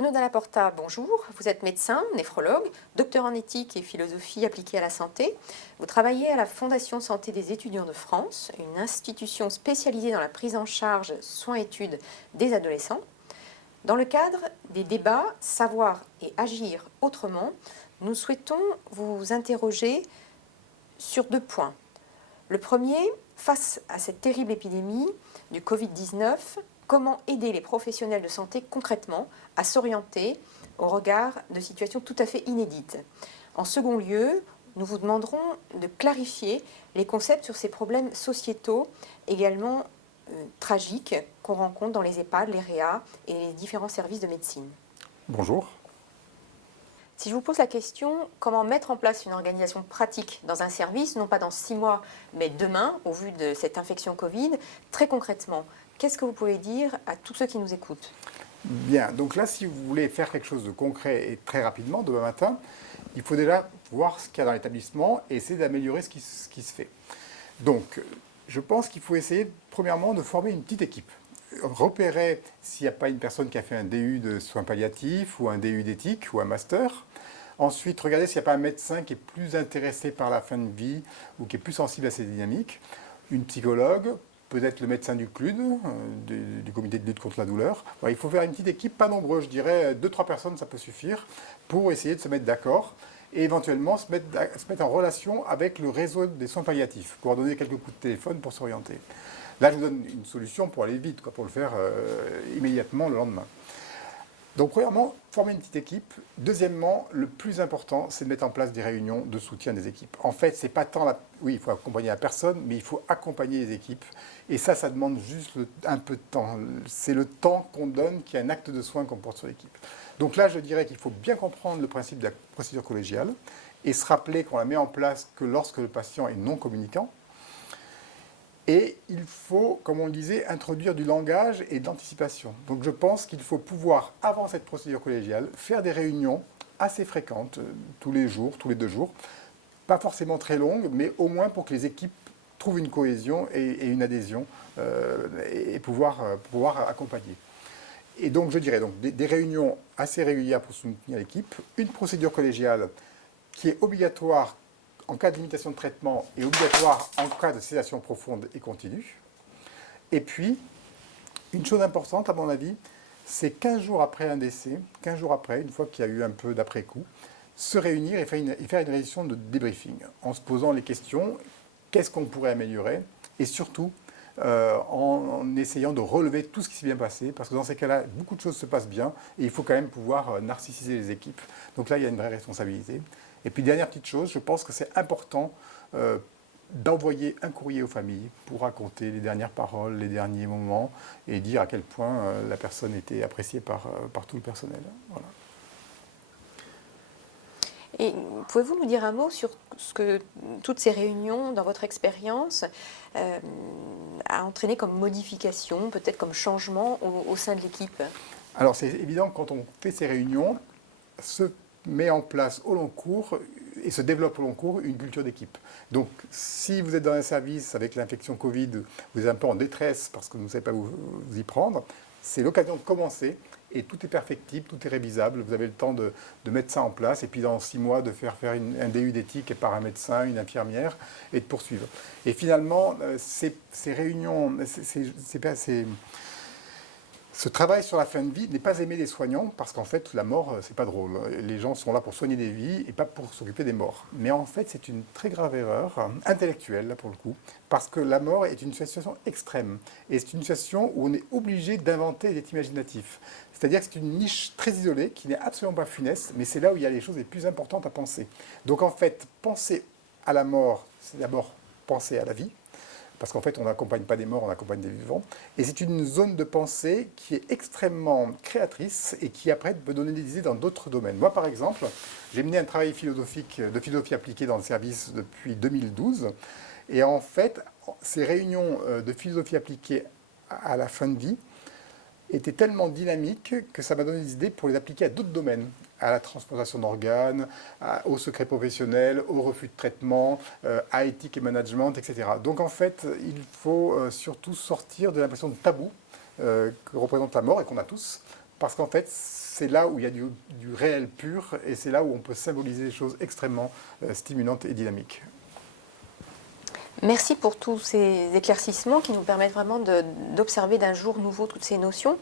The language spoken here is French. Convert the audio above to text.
Bruno Dalla Porta, bonjour. Vous êtes médecin, néphrologue, docteur en éthique et philosophie appliquée à la santé. Vous travaillez à la Fondation Santé des étudiants de France, une institution spécialisée dans la prise en charge soins-études des adolescents. Dans le cadre des débats Savoir et agir autrement, nous souhaitons vous interroger sur 2 points. Le premier, face à cette terrible épidémie du Covid-19, comment aider les professionnels de santé concrètement à s'orienter au regard de situations tout à fait inédites. En second lieu, nous vous demanderons de clarifier les concepts sur ces problèmes sociétaux également tragiques qu'on rencontre dans les EHPAD, les réa et les différents services de médecine. Bonjour. Si je vous pose la question, comment mettre en place une organisation pratique dans un service, non pas dans 6 mois, mais demain, au vu de cette infection Covid, très concrètement, qu'est-ce que vous pouvez dire à tous ceux qui nous écoutent ? Bien, donc là, si vous voulez faire quelque chose de concret et très rapidement, demain matin, il faut déjà voir ce qu'il y a dans l'établissement et essayer d'améliorer ce qui se fait. Donc, je pense qu'il faut essayer, premièrement, de former une petite équipe. Repérer s'il n'y a pas une personne qui a fait un DU de soins palliatifs ou un DU d'éthique ou un master. Ensuite, regardez s'il n'y a pas un médecin qui est plus intéressé par la fin de vie ou qui est plus sensible à ces dynamiques. Une psychologue, peut-être le médecin du CLUD, du comité de lutte contre la douleur. Il faut faire une petite équipe, pas nombreux, je dirais 2-3 personnes, ça peut suffire, pour essayer de se mettre d'accord et éventuellement se mettre en relation avec le réseau des soins palliatifs, pour leur donner quelques coups de téléphone pour s'orienter. Là, je vous donne une solution pour aller vite, pour le faire immédiatement le lendemain. Donc, premièrement, former une petite équipe. Deuxièmement, le plus important, c'est de mettre en place des réunions de soutien des équipes. En fait, c'est pas tant oui, il faut accompagner la personne, mais il faut accompagner les équipes. Et ça demande juste un peu de temps. C'est le temps qu'on donne qui est un acte de soin qu'on porte sur l'équipe. Donc là, je dirais qu'il faut bien comprendre le principe de la procédure collégiale et se rappeler qu'on la met en place que lorsque le patient est non communicant. Et il faut, comme on le disait, introduire du langage et de l'anticipation. Donc je pense qu'il faut pouvoir, avant cette procédure collégiale, faire des réunions assez fréquentes, tous les jours, tous les 2 jours. Pas forcément très longues, mais au moins pour que les équipes trouvent une cohésion et une adhésion et pouvoir accompagner. Et donc je dirais donc, des réunions assez régulières pour soutenir l'équipe, une procédure collégiale qui est obligatoire en cas de limitation de traitement et obligatoire en cas de sédation profonde et continue. Et puis, une chose importante à mon avis, c'est 15 jours après un décès, 15 jours après, une fois qu'il y a eu un peu d'après-coup, se réunir et faire une réunion de débriefing en se posant les questions, qu'est-ce qu'on pourrait améliorer et surtout en essayant de relever tout ce qui s'est bien passé, parce que dans ces cas-là, beaucoup de choses se passent bien et il faut quand même pouvoir narcissiser les équipes. Donc là, il y a une vraie responsabilité. Et puis, dernière petite chose, je pense que c'est important d'envoyer un courrier aux familles pour raconter les dernières paroles, les derniers moments et dire à quel point la personne était appréciée par tout le personnel. Voilà. Et pouvez-vous nous dire un mot sur ce que toutes ces réunions, dans votre expérience, a entraîné comme modification, peut-être comme changement au sein de l'équipe ? Alors, c'est évident que quand on fait ces réunions, se met en place au long cours et se développe au long cours une culture d'équipe. Donc, si vous êtes dans un service avec l'infection Covid, vous êtes un peu en détresse parce que vous ne savez pas où vous y prendre, c'est l'occasion de commencer et tout est perfectible, tout est révisable. Vous avez le temps de mettre ça en place et puis dans 6 mois de faire un DU d'éthique par un médecin, une infirmière et de poursuivre. Et finalement, ces réunions, ce travail sur la fin de vie n'est pas aimé des soignants parce qu'en fait, la mort, c'est pas drôle. Les gens sont là pour soigner des vies et pas pour s'occuper des morts. Mais en fait, c'est une très grave erreur, intellectuelle, là, pour le coup, parce que la mort est une situation extrême. Et c'est une situation où on est obligé d'inventer des imaginatifs. C'est-à-dire que c'est une niche très isolée qui n'est absolument pas funeste, mais c'est là où il y a les choses les plus importantes à penser. Donc en fait, penser à la mort, c'est d'abord penser à la vie. Parce qu'en fait, on n'accompagne pas des morts, on accompagne des vivants. Et c'est une zone de pensée qui est extrêmement créatrice et qui, après, peut donner des idées dans d'autres domaines. Moi, par exemple, j'ai mené un travail philosophique, de philosophie appliquée dans le service depuis 2012. Et en fait, ces réunions de philosophie appliquée à la fin de vie étaient tellement dynamiques que ça m'a donné des idées pour les appliquer à d'autres domaines, à la transplantation d'organes, au secret professionnel, au refus de traitement, à éthique et management, etc. Donc en fait, il faut surtout sortir de l'impression de tabou que représente la mort et qu'on a tous, parce qu'en fait, c'est là où il y a du réel pur et c'est là où on peut symboliser des choses extrêmement stimulantes et dynamiques. Merci pour tous ces éclaircissements qui nous permettent vraiment d'observer d'un jour nouveau toutes ces notions.